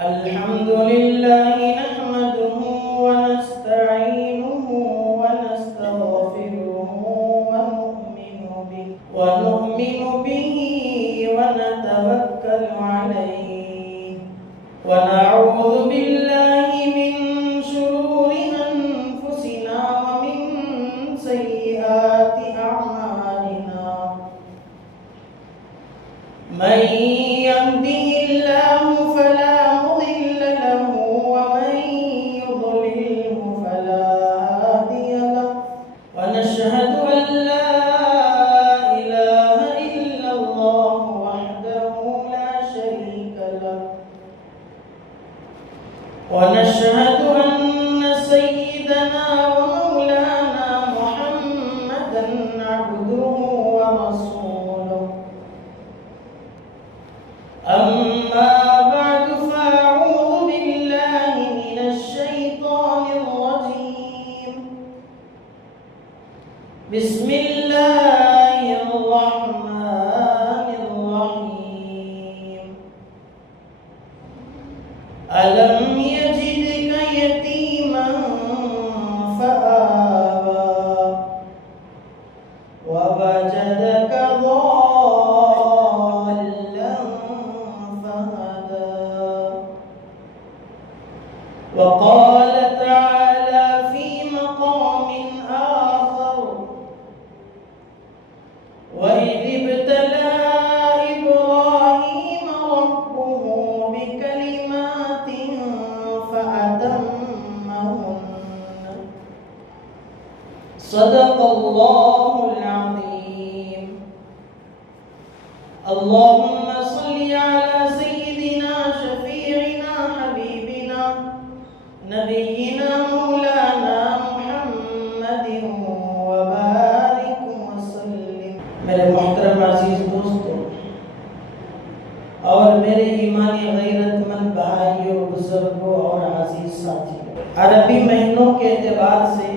الحمد لله نحمده ونستعينه ونستغفره ونؤمن به ونتوكل عليه ونعوذ بالله من شرور أنفسنا ومن سيئات أعمالنا من يهده الله فلا مضل له ومن يضلله فلا هادي له ونشهد أن لا إله إلا الله وحده لا شريك له ونشهد أن سيدنا ومولانا محمدا عبده ورسوله أما بعد فأعوذ بالله من الشيطان الرجيم بسم الله الرحمن الرحيم ألم يجدك يتيما فآوى ووجدك ضالا فهدى وقال تعالى في مقام آخر وإذ ابتلى إبراهيم ربه بكلمات فأتمهن صدق الله العظيم اللهم صل على سيدنا شفيعنا حبيبنا نبينا مولانا محمد وبارك وسلم. میرے محترم عزیز دوستوں اور میرے ایمانی غیرت مند بھائیوں، بزرگوں اور عزیز ساتھیوں، عربی مہینوں کے اعتبار سے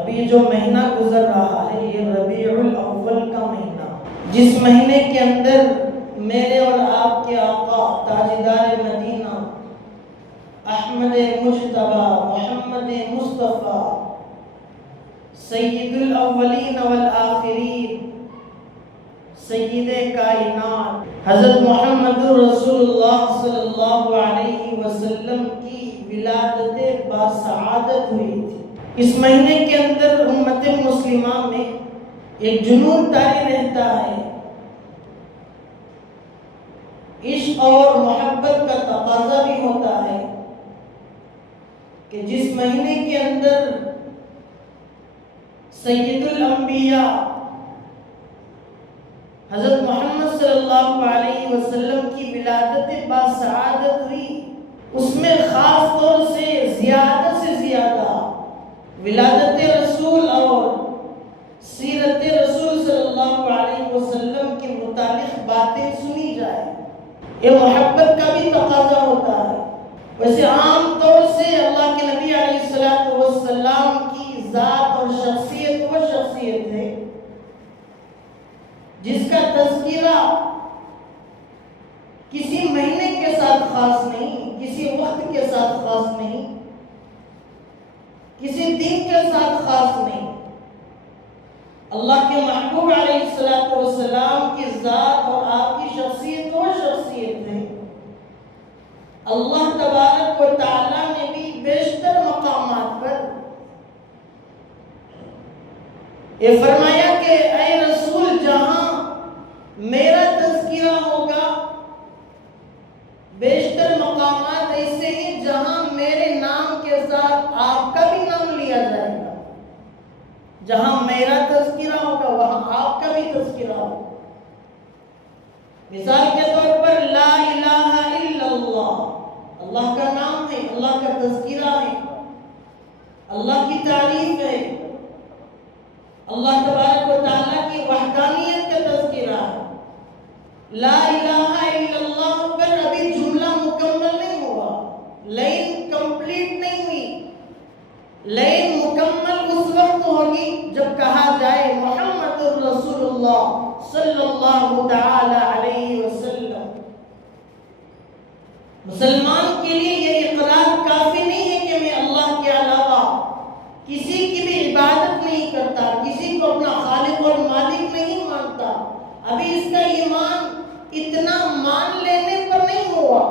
ابھی جو مہینہ گزر رہا ہے یہ ربیع الاول کا مہینہ، جس مہینے کے اندر میرے اور آپ کے آقا تاجدار مدینہ احمد مجتبی محمد مصطفیٰ سید الاولین والآخرین سید کائنات حضرت محمد رسول اللہ صلی اللہ علیہ وسلم کی ولادت باسعادت ہوئی تھی۔ اس مہینے کے اندر امت مسلمہ میں ایک جنون طاری رہتا ہے، عشق اور محبت کا تقاضا بھی ہوتا ہے کہ جس مہینے کے اندر سید الانبیاء حضرت محمد صلی اللہ علیہ وسلم کی ولادت باسعادت ہوئی، اس میں خاص طور سے زیادہ ولادت رسول اور سیرت رسول صلی اللہ علیہ وسلم کے متعلق باتیں سنی جائے، یہ محبت کا بھی تقاضا ہوتا ہے۔ ویسے عام طور سے اللہ کے نبی علیہ السلام کی ذات اور شخصیت وہ شخصیت ہے جس کا تذکرہ کسی مہینے کے ساتھ خاص نہیں، کسی وقت کے ساتھ خاص نہیں، کسی دن کے ساتھ خاص نہیں۔ اللہ کے محبوب علیہ السلام کی ذات اور آپ کی شخصیت وہ شخصیت ہے۔ اللہ تبارک و تعالیٰ نے بھی بیشتر مقامات پر یہ فرمایا کہ اے رسول جہاں میرا تذکرہ ہوگا، بیشتر مقامات ایسے ہیں جہاں میرے نام کے ساتھ آپ کا بھی نام لیا جائے گا۔ جہاں میرا تذکرہ ہوگا وہاں آپ کا بھی تذکرہ ہوگا۔ مثال کے طور پر لا الہ الا اللہ، اللہ کا نام ہے، اللہ کا تذکرہ ہے، اللہ کی تعریف ہے، اللہ تبارک و تعالیٰ کی وحدانیت کا تذکرہ ہے۔ لا الہ الا اللہ پر ابھی جملہ مکمل نہیں ہوا، لائن کمپلیٹ نہیں ہوئی، لائن مکمل اس وقت ہوگی جب کہا جائے محمد رسول اللہ صلی اللہ تعالی علیہ وسلم۔ مسلمان کے لیے یہ اقرار کافی نہیں ہے کہ میں اللہ کے علاوہ کسی کی بھی عبادت نہیں کرتا، کسی کو اپنا خالق اور مالک نہیں مانتا۔ ابھی اس کا ایمان اتنا مان لینے پر نہیں ہوا،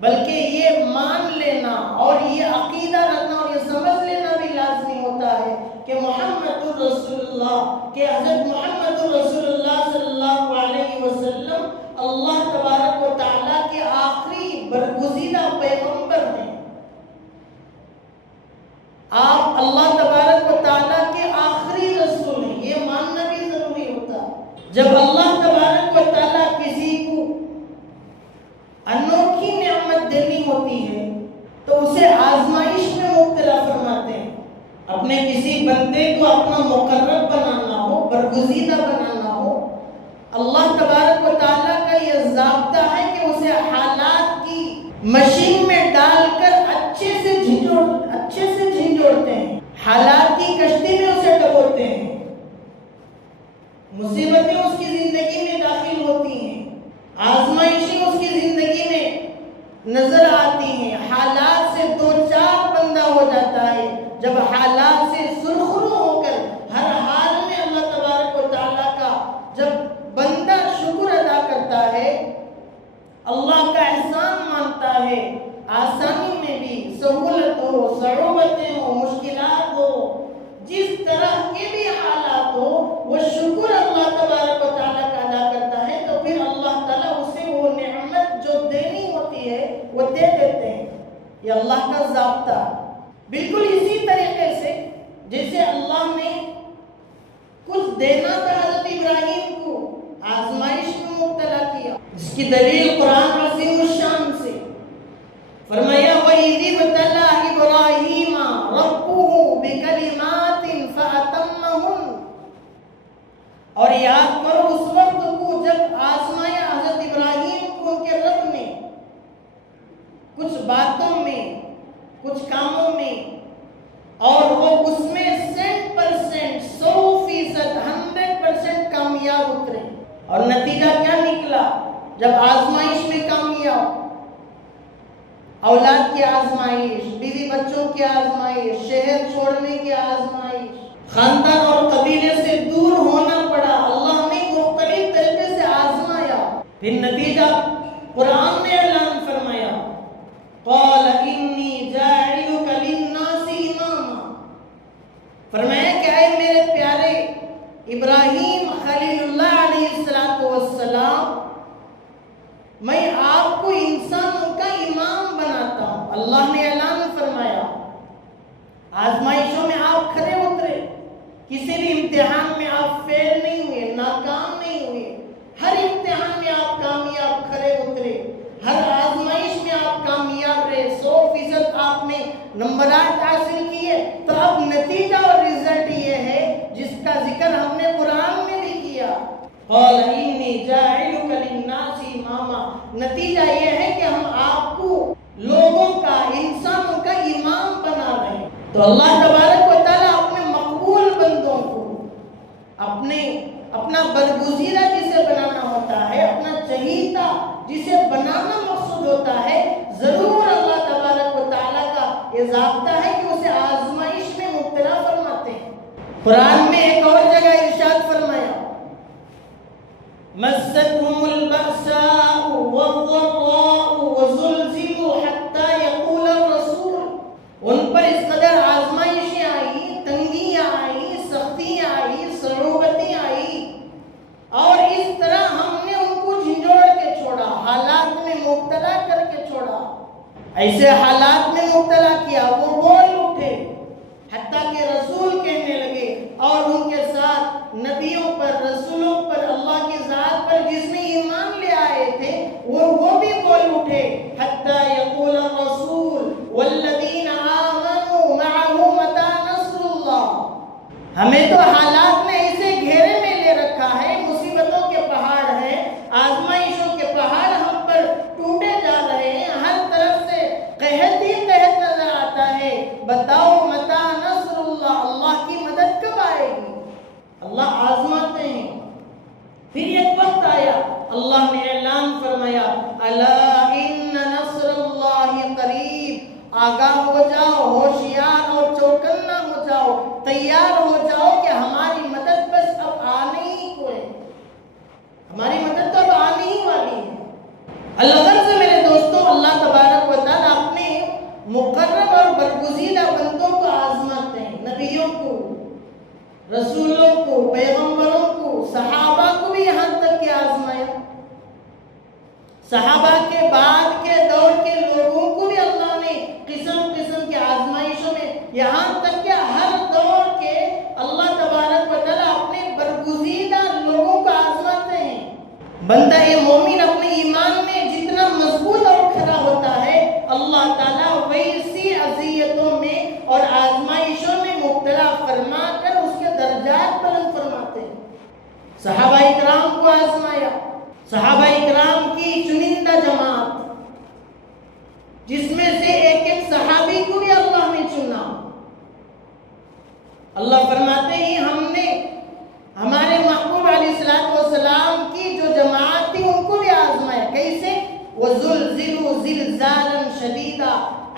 بلکہ یہ مان لینا اور یہ عقیدہ رکھنا اور یہ سمجھ لینا بھی لازمی ہوتا ہے کہ محمد رسول اللہ، کہ حضرت محمد رسول اللہ صلی اللہ علیہ وسلم اللہ تبارک و تعالیٰ کے آخری برگزیدہ پیغمبر ہیں۔ آپ اللہ تبارک و تعالیٰ کے آخری رسول ہیں، یہ ماننا بھی ضروری ہوتا ہے۔ جب اللہ تبارک و تعالیٰ کسی کو انوکھی نعمت دینی ہوتی ہے تو اسے آزمائش میں مبتلا فرماتے ہیں۔ اپنے کسی بندے کو اپنا مقرب بنانا ہو، برگزیدہ بنانا ہو، اللہ تبارک و تعالیٰ کا یہ ضابطہ ہے کہ اسے حالات کی مشین میں ڈال کر اچھے سے جھنجھوڑتے ہیں، حالات کی کشتی میں اسے ڈبوتے ہیں، مصیبتیں اس کی زندگی میں داخل ہوتی ہیں، آزمائشیں اس کی زندگی میں نظر آتی ہیں، حالات سے دو چار بندہ ہو جاتا ہے۔ جب حالات سے سرخرو ہو کر ہر حال میں اللہ تبارک و تعالیٰ کا جب بندہ شکر ادا کرتا ہے، اللہ کا احسان مانتا ہے، آسانی میں بھی، سہولت ہو، صعوبتیں ہو، مشکلات ہو، جس طرح کے بھی حالات ہو، وہ شکر اللہ تبارک و تعالیٰ کا ادا کرتا ہے، تو پھر اللہ تعالیٰ اسے وہ نعمت جو دینی ہوتی ہے وہ دے دیتے ہیں۔ یہ اللہ کا ضابطہ۔ بالکل اسی طریقے سے جیسے اللہ نے کچھ دینا تھا حضرت ابراہیم کو، آزمائش میں مبتلا کیا، اس کی دلیل قرآن عظیم الشان سے فرمایا وَإِذِ ابْتَلَىٰ إِبْرَاهِيمَ رَبُّهُ بِكَلِمَاتٍ فَأَتَمَّهُنَّ، اور یاد کرو اس وقت کو جب آزمایا حضرت ابراہیم کو ان کے رب نے کچھ باتوں میں، کچھ کاموں میں، اور وہ اس میں 100%، 100% کامیاب اترے۔ اور نتیجہ کیا نکلا؟ جب آزمائش میں کامیاب، اولاد کی آزمائش، بیوی بچوں کی آزمائش، شہر چھوڑنے کی آزمائش، خاندان اور قبیلے سے دور ہونا پڑا، اللہ نے مختلف طریقے سے آزمایا، پھر نتیجہ قرآن نے اعلان فرمایا قال انی جاعلک للناس اماما، فرمایا کہ اے میرے پیارے ابراہیم خلیل اللہ علیہ السلام، میں آپ کو انسانوں کا امام بناتا ہوں۔ اللہ نے اعلان فرمایا، آزمائشوں میں آپ کھرے اترے، کسی بھی امتحان میں آپ فیل نہیں ہوئے، ناکام نہیں ہوئے، ہر امتحان میں آپ کامیاب کھرے اترے، ہر آزمائش میں آپ کامیاب رہے، 100% آپ نے نمبرات حاصل کیے۔ تو اب نتیجہ اور رزلٹ یہ ہے جس کا ذکر ہم نے قرآن میں بھی کیا، قال انی جاعلک للناس اماما، نتیجہ یہ ہے کہ ہم آپ کو لوگوں کا، انسانوں کا امام بنا رہے ہیں۔ تو اللہ تبارک و تعالیٰ اپنے مقبول بندوں کو، اپنا برگزیدہ جسے بنانا ہوتا ہے، اپنا چہیتا جسے بنانا مقصود ہوتا ہے، ضرور اللہ تبارک و تعالیٰ کا یہ ضابطہ ہے کہ اسے آزمائش میں مبتلا فرماتے ہیں۔ قرآن میں ایک اور جگہ ارشاد فرمایا مَسَّتْهُمُ الْبَأْسَاءُ وَالضَّرَّاءُ وَزُلْزِلُوا حَتَّى يَقُولَ الرَّسُولُ، ان پر اس قدر آزمائشیں آئی، تنگیاں آئی، سختیاں آئی، صعوبتیں آئی، اور اس طرح ہم نے ان کو جھنجھوڑ کے چھوڑا، حالات میں مبتلا کر کے چھوڑا، ایسے حالات میں مبتلا کیا، وہ بول اٹھے، حتیٰ کہ رسول کہنے لگے، اور ان کے ساتھ نبیوں پر، رسولوں پر، اللہ کی ذات پر جس میں ایمان لے آئے تھے وہ بھی بول اٹھے، حتیٰ یقول الرسول والذین آمنوا معه متی نصر اللہ۔ ہمیں تو حالات نے ایسے گھیرے میں لے رکھا ہے، مصیبتوں کے پہاڑ ہیں، آزمائشوں کے پہاڑ ہم پر ٹوٹے جا رہے ہیں، ہر طرف سے قحط ہی قحط نظر آتا ہے، بتاؤ متی نصر اللہ، اللہ کی مدد کب آئے گی؟ اللہ آزماتے ہیں۔ پھر ایک وقت آیا، اللہ نے اعلان فرمایا الا ان آگاہ ہو جاؤ، ہوشیار اور چوکنا ہو جاؤ، تیار ہو جاؤ کہ ہماری مدد بس اب آنے ہی کو ہے، ہماری مدد تو اب آنے ہی والی ہے۔ الغرض سے میرے دوستوں، اللہ تبارک و تعالیٰ اپنے مقرب اور برگزیدہ بندوں کو آزماتے ہیں، نبیوں کو، رسولوں کو، پیغمبروں کو، صحابہ کو بھی یہاں تک کہ آزمایا، صحابہ کے بعد کے دور کے لوگوں کو بھی اللہ نے قسم قسم کے آزمائشوں میں، یہاں تک کہ ہر دور کے اللہ تبارک و تعالیٰ اپنے برگزیدہ لوگوں کو آزماتے ہیں۔ بندہ مومن اپنے ایمان میں جتنا مضبوط اور کھڑا ہوتا ہے، اللہ تعالیٰ ویسی اذیتوں میں اور آزمائشوں میں مبتلا فرما کر اس کے درجات بلند فرماتے ہیں۔ صحابہ اکرام کو آزمایا، صحابہ اکرام کی چنندہ جماعت، جس میں سے ایک ایک صحابی کو بھی اللہ نے چنا۔ اللہ فرماتے ہیں ہم نے ہمارے محبوب علیہ السلام کی جو جماعت تھی ان کو بھی آزمایا۔ کیسے؟ وَزُلْزِلُوا زِلْزَالًا شَدِيدًا،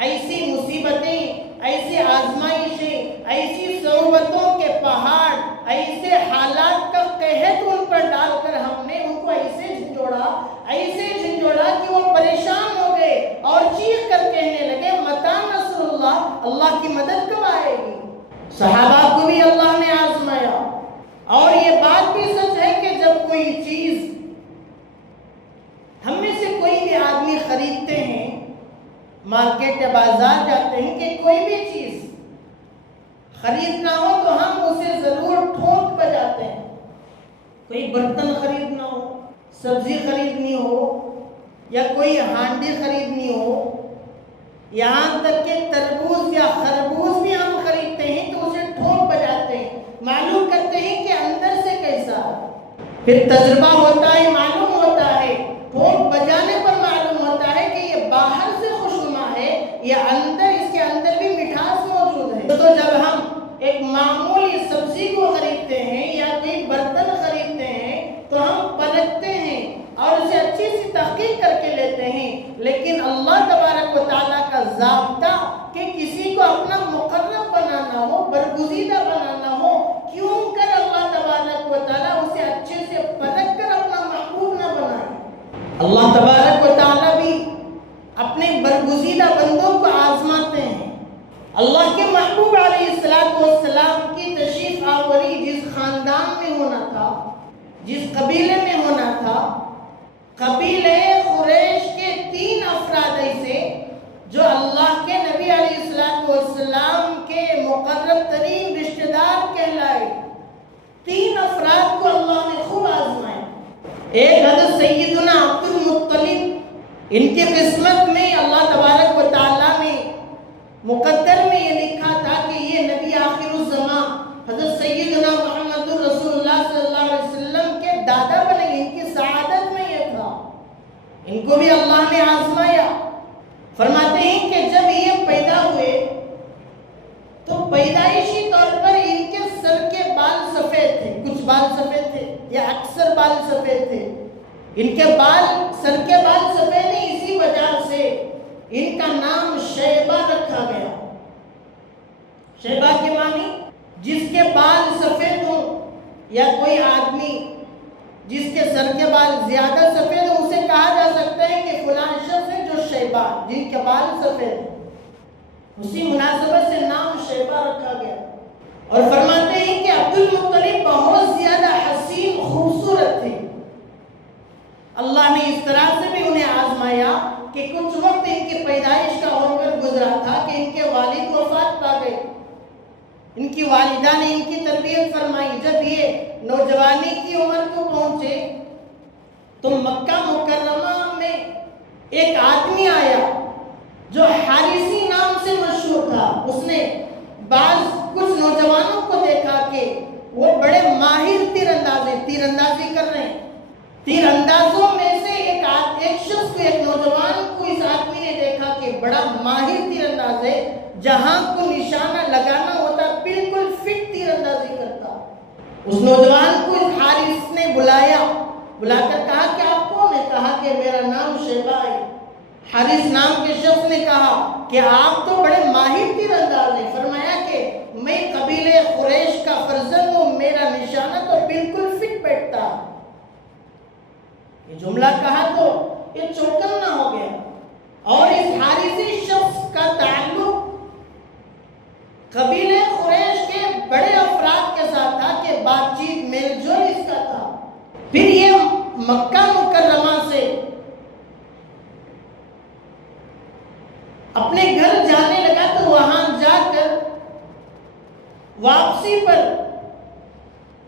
ایسی مصیبتیں، ایسی آزمائشیں، ایسی صعوبتوں کے پہاڑ، ایسے حالات کا قحط ان پر ڈال کر ہم نے ان کو ایسے جھنجھوڑا کہ وہ پریشان ہو گئے اور چیخ کر کہنے لگے متی نصر اللہ، اللہ کی مدد کب آئے گی؟ صحابہ کو بھی اللہ نے آزمایا۔ اور یہ بات بھی سچ ہے کہ جب کوئی چیز ہم میں سے کوئی بھی آدمی خریدتے ہیں، مارکیٹ یا بازار جاتے ہیں کہ کوئی بھی چیز خریدنا ہو تو ہم اسے ضرور ٹھوک بجاتے ہیں۔ کوئی برتن خریدنا ہو، سبزی خریدنی ہو یا کوئی ہانڈی خریدنی ہو، یہاں تک کہ تربوز یا خربوز بھی ہم خریدتے ہیں تو اسے ٹھوک بجاتے ہیں، معلوم کرتے ہیں کہ اندر سے کیسا ہے۔ پھر تجربہ ہوتا ہے، معلوم ہوتا ہے، ٹھوک بجانے پر معلوم ہوتا ہے کہ یہ باہر سے خوشنما ہے یا اس کے اندر بھی مٹھاس موجود ہے۔ تو جب ہم ایک معمولی سبزی کو خریدتے ہیں یا کوئی برتن خریدتے ہیں تو ہم پرکھتے ہیں اور اسے اچھی سی تحقیق کر کے لیتے ہیں، لیکن اللہ تبارک و تعالیٰ کا ضابطہ کہ کسی کو اپنا مقرب بنانا ہو، برگزیدہ بنانا ہو، کیوں کر اللہ تبارک و تعالیٰ اسے اچھے سے پرکھ کر اپنا محبوب نہ بنائے؟ اللہ تبارک و تعالیٰ بھی اپنے برگزیدہ بندوں کو آزماتے ہیں۔ اللہ کے محبوب علیہ السلام کی تشریف آوری جس خاندان میں ہونا تھا، جس قبیلے میں ہونا تھا، قبیلے قریش کے 3 افراد ایسے جو اللہ کے نبی علیہ السلام کے مقرب ترین رشتہ دار کہلائے، 3 افراد کو اللہ نے خوب آزمایا۔ ایک حضرت سیدنا عبد المطلب، ان کی قسمت میں اللہ تبارک و تعالیٰ نے مقدر میں یہ لکھا تھا کہ یہ نبی آخر الزمان حضرت سیدنا محمد رسول اللہ صلی اللہ علیہ وسلم کے دادا بنے، ان کی سعادت میں یہ تھا۔ ان کو بھی اللہ نے آزمایا۔ فرماتے ہیں کہ جب یہ پیدا ہوئے تو پیدائشی طور پر ان کے سر کے بال سفید تھے، کچھ بال سفید تھے یا اکثر بال سفید تھے۔ ان کے سر کے بال سفید ہیں، اسی وجہ سے ان کا نام شیبہ رکھا گیا۔ شیبہ کے معنی جس کے بال سفید ہوں، یا کوئی آدمی جس کے سر کے بال زیادہ سفید ہوں اسے کہا جا سکتا ہے کہ فلاں شخص ہے جو شیبہ، جن کے بال سفید ہیں، اسی مناسبت سے نام شیبہ رکھا گیا۔ اور فرماتے ہیں کہ عبد المطلب بہت زیادہ حسین خوبصورت تھے۔ اللہ نے اس طرح سے بھی انہیں آزمایا کہ کچھ وقت ان کی پیدائش کا ہو کر گزرا تھا کہ ان کے والد وفات پا گئے۔ ان کی والدہ نے ان کی تربیت فرمائی۔ جب یہ نوجوانی کی عمر کو پہنچے تو مکہ مکرمہ میں ایک آدمی آیا جو حارثی نام سے مشہور تھا۔ اس نے کچھ نوجوانوں کو دیکھا کہ وہ بڑے ماہر تیر اندازی کر رہے ہیں۔ تیر اندازوں میں سے ایک شخص کو، ایک نوجوان کو اس آدمی نے دیکھا کہ بڑا ماہر تیر انداز ہے، جہاں کو نشانہ لگانا ہوتا بالکل فٹ تیر اندازی کرتا۔ اس نوجوان کو اس حارث نے بلا کر کہا کہ آپ کون ہیں؟ کہا کہ میرا نام شیبہ ہے۔ حارث نام کے شخص نے کہا کہ آپ تو بڑے ماہر تیر انداز ہیں. فرمایا کہ میں قبیلے قریش کا فرزند ہوں، میرا نشانہ تو بالکل فٹ بیٹھتا. یہ جملہ کہا تو یہ چوکنا ہو گیا. اور اس حارثی شخص کا تعلق قبیلے قریش کے بڑے افراد کے ساتھ تھا کہ بات چیت میل جول اس کا تھا. پھر یہ مکہ مکرمہ سے اپنے گھر جانے لگا تو وہاں جا کر واپسی پر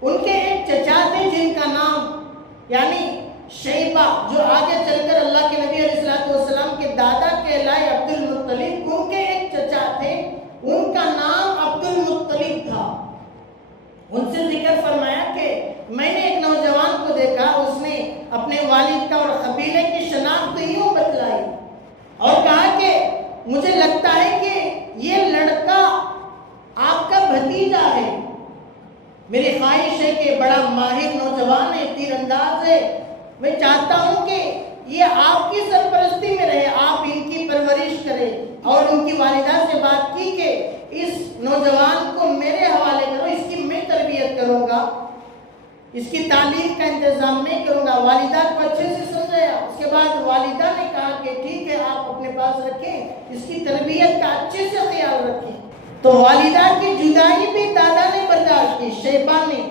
ان کے ایک چچا تھے جن کا نام یعنی شیبہ، جو آگے چل کر اللہ کے نبی علیہ السلام کے دادا کہلائے عبد المطلب، ان کے ایک چچا تھے، ان کا نام عبد المطلب تھا. ان سے ذکر فرمایا کہ میں نے ایک نوجوان کو دیکھا، اس نے اپنے والد کا اور قبیلے کی شناخت یوں بتلائی اور کہا کہ مجھے لگتا ہے کہ یہ لڑکا آپ کا بھتیجا ہے. میری خواہش ہے کہ بڑا ماہر نوجوان ہے، تیر انداز ہے، میں چاہتا ہوں کہ یہ آپ کی سرپرستی میں رہے، آپ ان کی پرورش کریں. اور ان کی والدہ سے بات کی کہ اس نوجوان کو میرے حوالے کرو، اس کی میں تربیت کروں گا، اس کی تعلیم کا انتظام میں کروں گا. والدہ کو اچھے سے سمجھایا. اس کے بعد والدہ نے کہا کہ ٹھیک ہے، آپ اپنے پاس رکھیں، اس کی تربیت کا اچھے سے خیال رکھیں. تو والدہ کی جدائی بھی دادا نے برداشت کی. شیبہ نے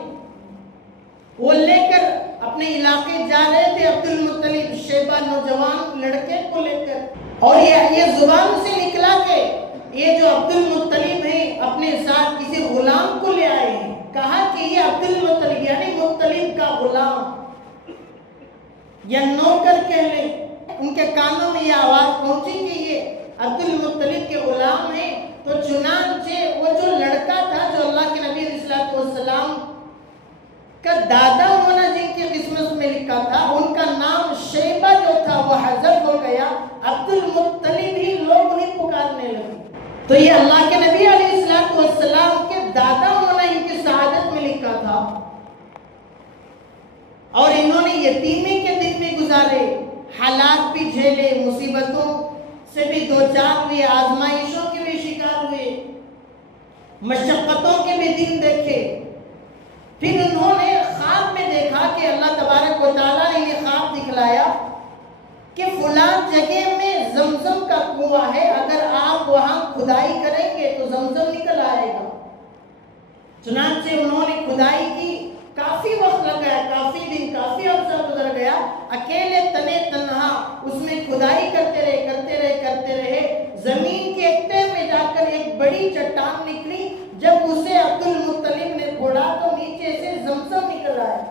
وہ لے کر اپنے علاقے جا رہے تھے عبد المطلب، شیبہ نوجوان لڑکے کو لے کر، اور یہ زبان سے نکلا کہ یہ جو عبد المطلب ہے اپنے ساتھ کسی غلام کو لے آئے ہیں. کہا کہ یہ عبد المطلب یعنی مطلب کا غلام یا نوکر کہہ لیں. ان کے کانوں میں یہ آواز پہنچی کہ یہ عبد المطلب کے غلام ہیں. تو چنانچہ وہ جو لڑکا تھا جو اللہ کے نبی علیہ السلام کا دادا ہونا جن کی قسمت میں لکھا تھا، ان کا نام شیبہ جو تھا وہ حذف ہو گیا، عبد المطلب ہی لوگ انہیں پکارنے لگے. تو یہ اللہ کے نبی علیہ السلام کے دادا ہونا ان کی سعادت میں لکھا تھا. اور انہوں نے یتیمی کے دن بھی گزارے، حالات بھی جھیلے، مصیبتوں سے بھی دوچار ہوئے، آزمائشوں کے بھی شکار ہوئے، مشقتوں کے بھی دن دیکھے. پھر انہوں نے خواب میں دیکھا کہ اللہ تبارک و تعالیٰ نے یہ خواب دکھلایا کہ فلاں جگہ میں زمزم کا کنواں ہے، اگر آپ وہاں کھدائی کریں گے تو زمزم نکل آئے گا. چنانچہ انہوں نے کھدائی کی، کافی وقت لگ گیا، کافی دن، کافی عرصہ گزر گیا. اکیلے تنے تنہا اس میں کھدائی کرتے رہے. زمین کے ایک تہہ میں جا کر ایک بڑی چٹان نکلی. جب اسے عبد المطلب نے پھوڑا تو نیچے سے زمزم نکل آیا.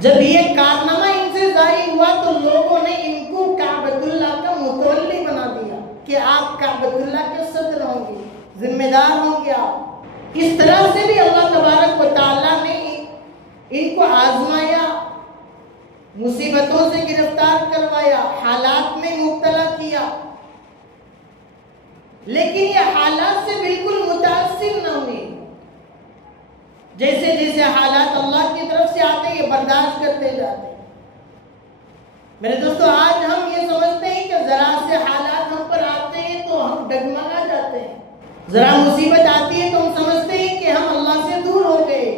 جب یہ کارنامہ ان سے ظاہر ہوا تو لوگوں نے ان کو کعبۃ اللہ کا متولی بنا دیا کہ آپ کعبۃ اللہ کے صدر ہوں گے، ذمہ دار ہوں گے آپ. اس طرح سے بھی اللہ تبارک و تعالیٰ نے ان کو آزمایا، مصیبتوں سے گرفتار کروایا، حالات میں مبتلا کیا. لیکن یہ حالات سے بالکل متاثر نہ ہوئے. جیسے جیسے حالات اللہ کی طرف سے آتے یہ برداشت کرتے جاتے. میرے دوستو، آج ہم یہ سمجھتے ہیں کہ ذرا سے حالات ہم پر آتے ہیں تو ہم ڈگمگا جاتے ہیں. ذرا مصیبت آتی ہے تو ہم سمجھتے ہیں کہ ہم اللہ سے دور ہو گئے،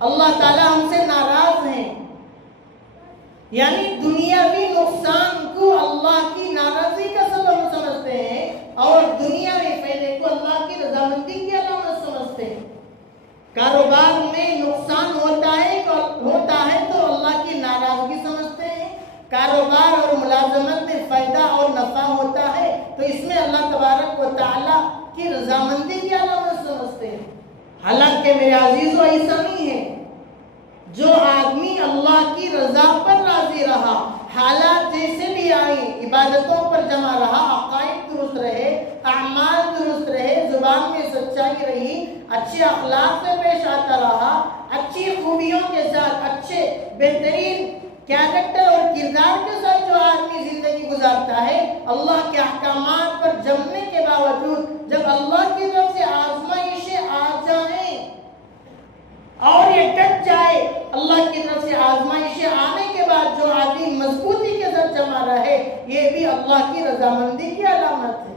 اللہ تعالیٰ ہم سے ناراض ہیں. یعنی دنیاوی نقصان کو اللہ کی ناراضی کا سبب سمجھتے ہیں اور دنیاوی فائدے کو اللہ کی رضامندی کی علامت سمجھتے ہیں. کاروبار میں نقصان ہوتا ہے تو اللہ کی ناراضگی سمجھتے ہیں. کاروبار اور ملازمت میں فائدہ اور نفع ہوتا ہے تو اس میں اللہ تبارک و تعالیٰ کی رضامندی کی علامت سمجھتے ہیں. حالانکہ میرے عزیزو ایسا نہیں ہے. جو آدمی اللہ کی رضا پر راضی رہا، حالات جیسے بھی آئیں، عبادتوں پر جمع رہا، عقائد درست رہے، اعمال درست رہے، زبان میں سچائی رہی، اچھے اخلاق سے پیش آتا رہا، اچھی خوبیوں کے ساتھ، اچھے بہترین کیریکٹر اور کردار کے ساتھ جو آدمی زندگی گزارتا ہے، اللہ کے احکامات پر جمنے کے باوجود جب اللہ کی طرف سے آزمائشیں آ جائیں اور یہ ڈٹ جائے، اللہ کی طرف سے آزمائشیں آنے کے بعد جو آدمی مضبوطی کے ساتھ جمع رہے، یہ بھی اللہ کی رضامندی کی علامت ہے.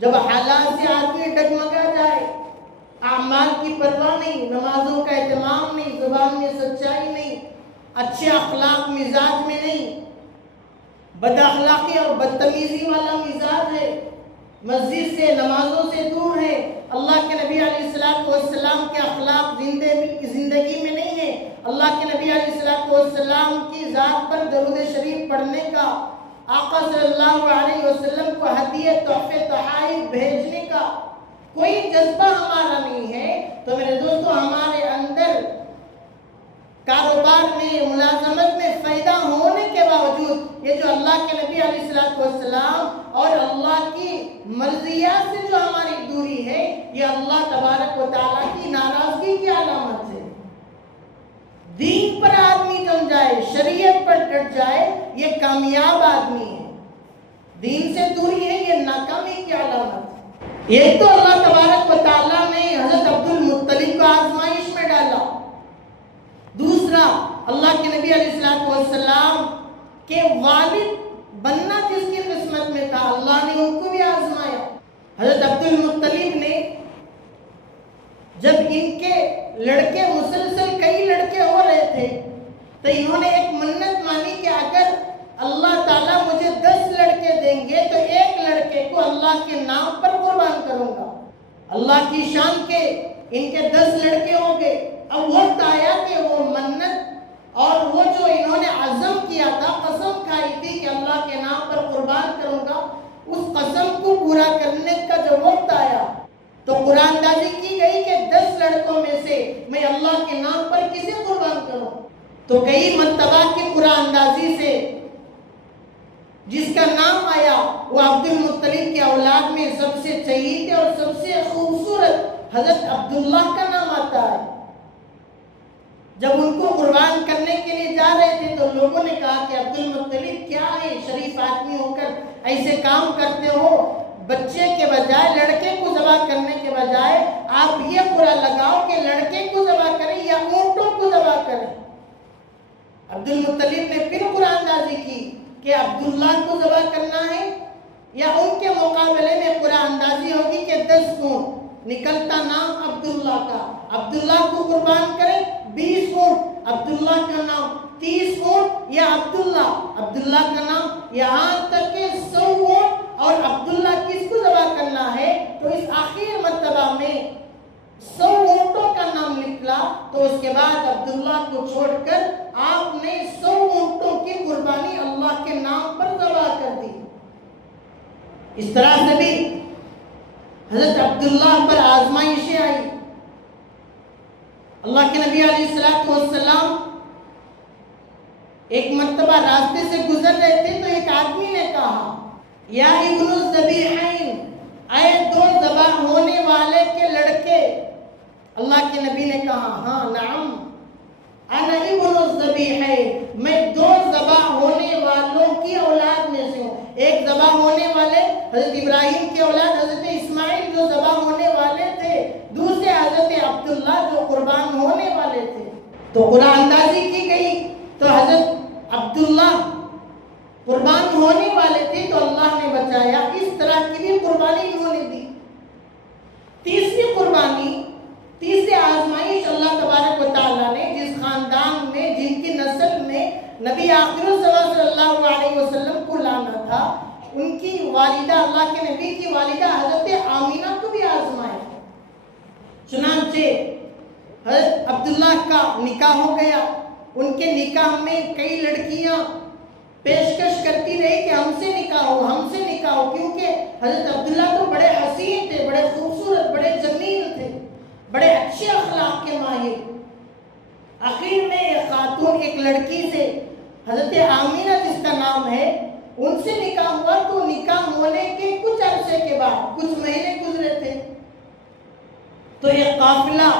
جب حالات سے آدمی ڈگمگا جائے، اعمال کی پرواہ نہیں، نمازوں کا اہتمام نہیں، زبان میں سچائی نہیں، اچھے اخلاق مزاج میں نہیں، بد اخلاقی اور بدتمیزی والا مزاج ہے، مسجد سے نمازوں سے دور ہے، اللہ کے نبی علیہ السلام کے اخلاق زندگی میں نہیں ہے، اللہ کے نبی علیہ السلام کی ذات پر درود شریف پڑھنے کا، آقا صلی اللہ علیہ وسلم کو ہدیہ تحفے تحائف بھیجنے کا کوئی جذبہ ہمارا نہیں ہے، تو میرے دوستو ہمارے اندر کاروبار میں، ملازمت میں فائدہ ہونے کے باوجود یہ جو اللہ کے نبی علیہ السلام اور اللہ کی مرضیات سے جو ہماری دوری ہے، یہ اللہ تبارک و تعالیٰ کی ناراضگی کی علامت ہے۔ دین پر آدمی جم جائے، شریعت پر ڈٹ جائے، یہ کامیاب آدمی ہے۔ دین سے دوری ہے، یہ ناکامی کی علامت ہے۔ ایک تو اللہ تبارک و تعالیٰ نے حضرت عبد المطلب کو آزمائش میں ڈالا، دوسرا اللہ کے نبی علیہ السلام کے والد بننا جس کی قسمت میں تھا، اللہ نے ان کو بھی آزمایا۔ حضرت عبد المطلب نے جب ان کے لڑکے مسلسل کئی لڑکے ہو رہے تھے تو انہوں نے ایک منت مانی کہ اگر اللہ تعالیٰ مجھے 10 لڑکے دیں گے تو ایک لڑکے کو اللہ کے نام پر قربان کروں گا۔ اللہ کی شان کے ان کے 10 لڑکے ہو گئے۔ اب وقت آیا کہ وہ منت اور وہ جو انہوں نے عزم کیا تھا، قسم کھائی تھی کہ اللہ کے نام پر قربان کروں گا، اس قسم کو پورا کرنے کا جب وقت آیا تو قرآن اندازی کی گئی کہ 10 لڑکوں میں سے میں اللہ کے نام پر کسے قربان کروں؟ تو کئی مرتبہ کی قرآن اندازی سے جس کا نام آیا وہ عبد المطلب کے اولاد میں سب سے شہید اور سب سے خوبصورت حضرت عبداللہ کا نام آتا ہے۔ جب ان کو قربان کرنے کے لیے جا رہے تھے تو لوگوں نے کہا کہ عبد المطلب کیا ہے، شریف آدمی ہو کر ایسے کام کرتے ہو، بچے کے بجائے لڑکے کو ذبح کرنے کے بجائے آپ یہ قرآ لگاؤ کہ لڑکے کو ذبح کریں یا اونٹوں کو ذبح کریں۔ عبد المطلب نے پھر قرآن اندازی کی کہ عبداللہ کو ذبح کرنا ہے یا ان کے مقابلے میں قرآن اندازی ہوگی کہ 10 اونٹ، نکلتا نام عبداللہ کا، عبداللہ کو قربان کریں، 20 اونٹ عبداللہ کا نام، 30 اونٹ یا عبداللہ کا نام، یہاں تک کہ 100 اونٹ اور عبداللہ کس کو ذبح کرنا ہے تو اس آخر مرتبہ میں 100 اونٹوں کا نام نکلا، تو اس کے بعد عبداللہ کو چھوڑ کر آپ نے 100 اونٹوں کی قربانی اللہ کے نام پر ذبح کر دی۔ اس طرح سے بھی حضرت عبداللہ پر آزمائشیں آئی۔ اللہ کے نبی علیہ السلام ایک مرتبہ راستے سے گزر رہے تھے تو ایک آدمی نے کہا، یا ابن الذبیحین، اے 2 ذبح ہونے والے کے لڑکے۔ اللہ کے نبی نے کہا، ہاں نعم انا ابن الذبیحین، میں 2 ذبح ہونے والوں کی اولاد میں سے ہوں۔ ایک ذبح ہونے والے حضرت ابراہیم کی اولاد حضرت اسماعیل جو ذبح ہونے والے تھے، دوسرے حضرت عبداللہ جو قربان ہونے والے تھے۔ تو قرآن اندازی کی گئی تو حضرت عبداللہ قربان ہونے والے تھے تو اللہ نے بچایا، اس طرح کی بھی قربانی انہوں نے دی۔ تیسری قربانی، تیسری آزمائش اللہ تبارک و تعالیٰ نے جس خاندان میں، جن کی نسل میں نبی آخر الزمان صلی اللہ علیہ وسلم کو لانا تھا، ان کی والدہ، اللہ کے نبی کی والدہ حضرت آمینہ کو بھی آزمایا۔ چنانچہ حضرت عبداللہ کا نکاح ہو گیا۔ ان کے نکاح میں کئی لڑکیاں پیشکش کرتی رہی کہ ہم سے نکاح ہو، کیونکہ حضرت عبداللہ تو بڑے حسین تھے، بڑے خوبصورت، بڑے جمیل تھے، بڑے اچھے اخلاق کے ماہر۔ آخر میں ایک خاتون، ایک لڑکی سے، حضرت آمینہ جس کا نام ہے، ان سے نکاح ہوا۔ تو نکاح ہونے کے کچھ عرصے کے بعد، کچھ مہینے گزرے تھے، تو ایک قافلہ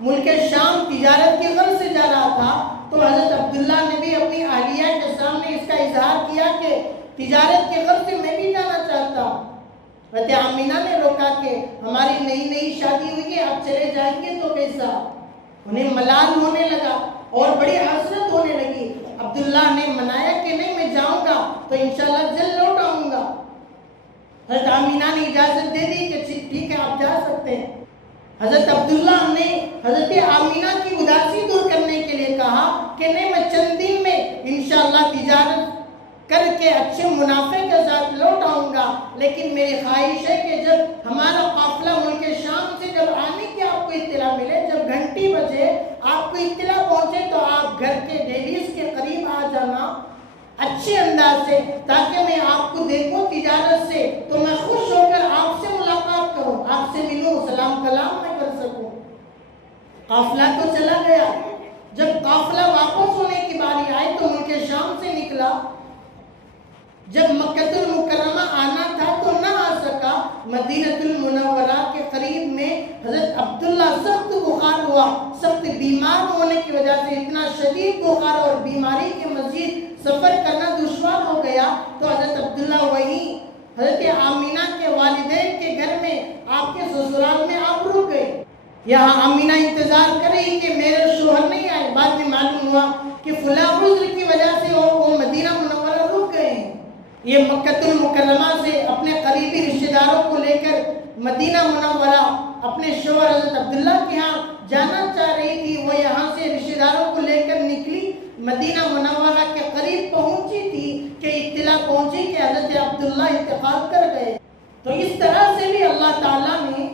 ملک شام تجارت کی غرض سے جا رہا تھا۔ تو حضرت عبداللہ نے بھی اپنی اہلیہ کے سامنے اس کا اظہار کیا کہ تجارت کی غرض سے میں بھی جانا چاہتا ہوں۔ حضرت آمینہ نے روکا کہ ہماری نئی شادی ہوئی ہے، آپ چلے جائیں گے تو کیسا؟ انہیں ملال ہونے لگا اور بڑی حسرت ہونے لگی۔ عبداللہ نے منایا کہ نہیں، میں جاؤں گا تو انشاءاللہ جلد لوٹ آؤں گا۔ حضرت آمینہ نے اجازت دے حضرت عبداللہ نے حضرت آمینہ کی اداسی دور کرنے کے لیے کہا کہ نہیں، میں چند دن میں انشاءاللہ تجارت کر کے اچھے منافع کے ساتھ لوٹ آؤں گا، لیکن میری خواہش ہے کہ جب ہمارا قافلہ ملک شام سے جب آنے کی آپ کو اطلاع ملے، جب گھنٹی بجے آپ کو اطلاع پہنچے تو آپ گھر کے دہلیز کے قریب آ جانا اچھے انداز سے، تاکہ میں آپ کو دیکھوں تجارت سے تو میں خوش ہو کر آپ سے ملاقات کروں، آپ سے ملوں، سلام کلام میں کر سکوں۔ قافلہ تو چلا گیا، جب قافلہ واپس ہونے کی باری آئی تو ملک شام سے نکلا، جب مکہ المکرمہ آنا تھا تو نہ آ سکا، مدینہ المنورہ کے قریب میں حضرت عبداللہ سخت بخار ہوا، سخت بیمار ہونے کی وجہ سے اتنا شدید بخار اور بیماری کے مزید سفر کرنا دشوار ہو گیا، تو حضرت عبداللہ وہیں حضرت آمینہ کے والدین کے گھر میں آپ کے سسرال میں آپ رک گئے۔ یہاں آمینہ انتظار کر رہی کہ میرے شوہر نہیں آئے، بعد میں معلوم ہوا کہ فلاں عذر کی وجہ سے وہ مدینہ منورہ رک گئے ہیں۔ یہ مکہ المکرمہ سے اپنے قریبی رشتہ داروں کو لے کر مدینہ منورہ اپنے شوہر حضرت عبداللہ کے ہاں جانا چاہ رہی تھی، وہ یہاں سے رشتہ داروں کو لے کر نکلی، مدینہ منورہ کے قریب پہنچی تھی کہ اطلاع پہنچی کہ حضرت عبداللہ انتقال کر گئے۔ تو اس طرح سے بھی اللہ تعالیٰ نے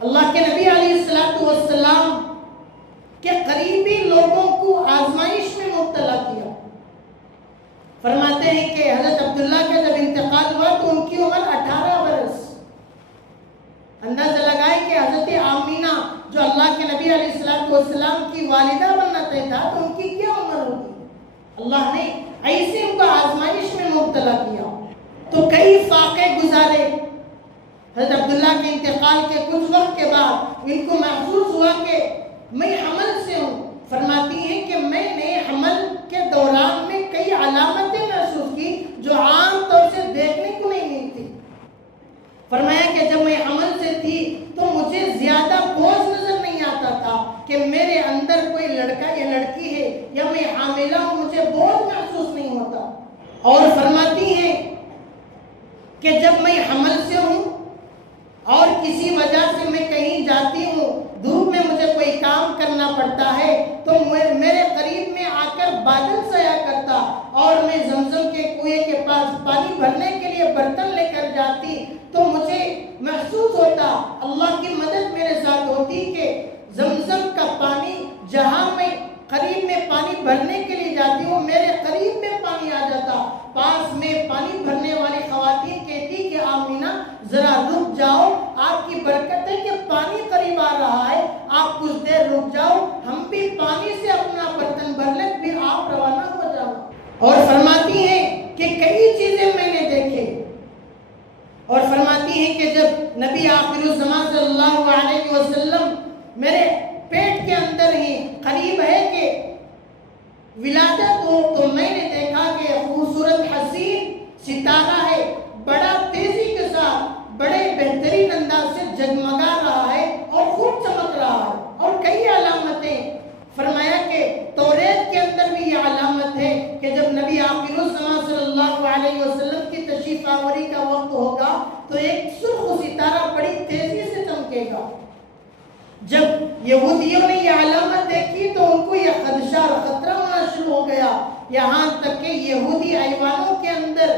اللہ کے نبی علیہ السلام کے قریبی لوگوں کو آزمائش میں مبتلا کیا۔ فرماتے ہیں کہ حضرت عبداللہ کا جب انتقال ہوا تو ان کی عمر 18 برس۔ اندازہ لگائے کہ حضرت آمینہ جو اللہ کے نبی علیہ السلام کی والدہ بننا تھا تو ان کی کیا عمر ہوگی؟ اللہ نے ایسے ان کو آزمائش میں مبتلا کیا۔ تو کئی فاقے گزارے، حضرت عبداللہ کے انتقال کے کچھ وقت کے بعد ان کو محسوس ہوا کہ میں حمل سے ہوں۔ فرماتی ہیں کہ میں نے حمل کے دوران میں کئی علامتیں محسوس کی جو عام طور سے دیکھنے کو نہیں ملتی۔ فرمایا کہ جب میں حمل سے تھی تو مجھے زیادہ بوجھ نظر نہیں آتا تھا کہ میرے اندر کوئی لڑکا یا لڑکی ہے یا میں حاملہ ہوں، مجھے بوجھ محسوس نہیں ہوتا۔ اور فرماتی ہیں کہ جب میں حمل سے ہوں اور کسی وجہ سے میں کہیں جاتی ہوں، دھوپ میں مجھے کوئی کام کرنا پڑتا ہے تو میرے قریب میں آ کر بادل سایا کرتا اور میں زمزم کے کنویں کے پاس پانی بھرنے کے لیے برتن لے کر جاتی تو مجھے محسوس ہوتا، اللہ کی مدد میرے ساتھ ہوتی کہ زمزم کا پانی جہاں میں قریب میں پانی بھرنے کے لیے جاتی ہوں میرے قریب میں پانی آ جاتا۔ پاس میں پانی بھرنے والی خواتین کہتی کہ آمینہ ذرا رک جاؤ، آپ کی برکت ہے کہ پانی قریب آ رہا ہے، آپ کچھ دیر رک جاؤ، ہم بھی پانی سے اپنا برتن بھر لیں پھر آپ روانہ ہو جاؤ۔ اور فرماتی ہیں کہ کئی چیزیں میں نے دیکھے، اور فرماتی ہیں کہ جب نبی آخر الزمان صلی اللہ علیہ وسلم میرے پیٹ کے اندر ہی قریب ہے کہ ولادت ہو تو میں نے دیکھا کہ خوبصورت حسین ستارہ ہے، بڑا تیزی کے ساتھ بڑے بہترین انداز سے جگمگا رہا ہے اور خوب چمک رہا ہے، اور کئی علامتیں۔ فرمایا کہ توریت کے اندر بھی یہ علامت ہے کہ جب نبی آخر الزمان صلی اللہ علیہ وسلم کی تشریف آوری کا وقت ہوگا تو ایک سرخ ستارہ بڑی تیزی سے چمکے گا۔ جب یہودیوں نے یہ علامت دیکھی تو ان کو یہ خدشہ اور خطرہ ہونا شروع ہو گیا، یہاں تک کہ یہودی ایوانوں کے اندر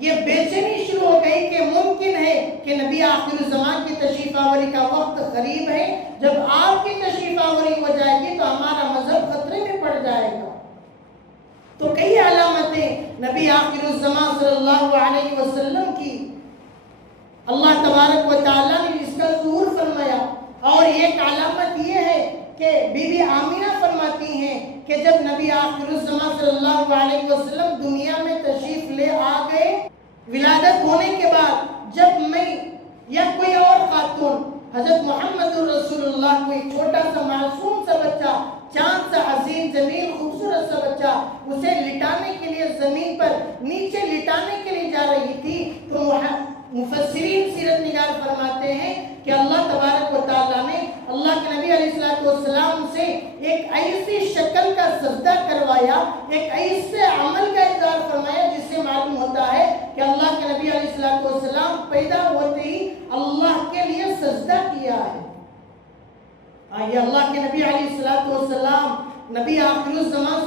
یہ بے چینی شروع ہو گئی کہ ممکن ہے کہ نبی آخر الزمان کی تشریف آوری کا وقت قریب ہے، جب آپ کی تشریف آوری ہو جائے گی تو ہمارا مذہب خطرے میں پڑ جائے گا۔ تو کئی علامتیں نبی آخر الزمان صلی اللہ علیہ وسلم کی اللہ تبارک و تعالیٰ نے اس کا ظہور فرمایا۔ اور ایک علامت یہ ہے کہ بی بی آمینہ فرماتی ہیں کہ جب نبی آخر الزمان صلی اللہ علیہ وسلم دنیا میں تشریف لے آ گئے، ولادت ہونے کے بعد جب میں یا کوئی اور خاتون حضرت محمد رسول اللہ کوئی چھوٹا سا معصوم سا بچہ، چاند سا حسین جمیل خوبصورت سا بچہ اسے لٹانے کے لیے زمین پر نیچے لٹانے کے لیے جا رہی تھی تو مفسرین سیرت نگار فرماتے ہیں کہ اللہ تبارک و تعالیٰ نے اللہ کے نبی علیہ السلام سے ایک ایسی شکل کا سجدہ کروایا، ایک ایسے عمل کا اظہار فرمایا جس سے معلوم ہوتا ہے کہ اللہ کے نبی علیہ السلام پیدا ہوتے ہی اللہ کے لیے سجدہ کیا ہے۔ یہ اللہ کے نبی علیہ السلام نبی آخر الزمان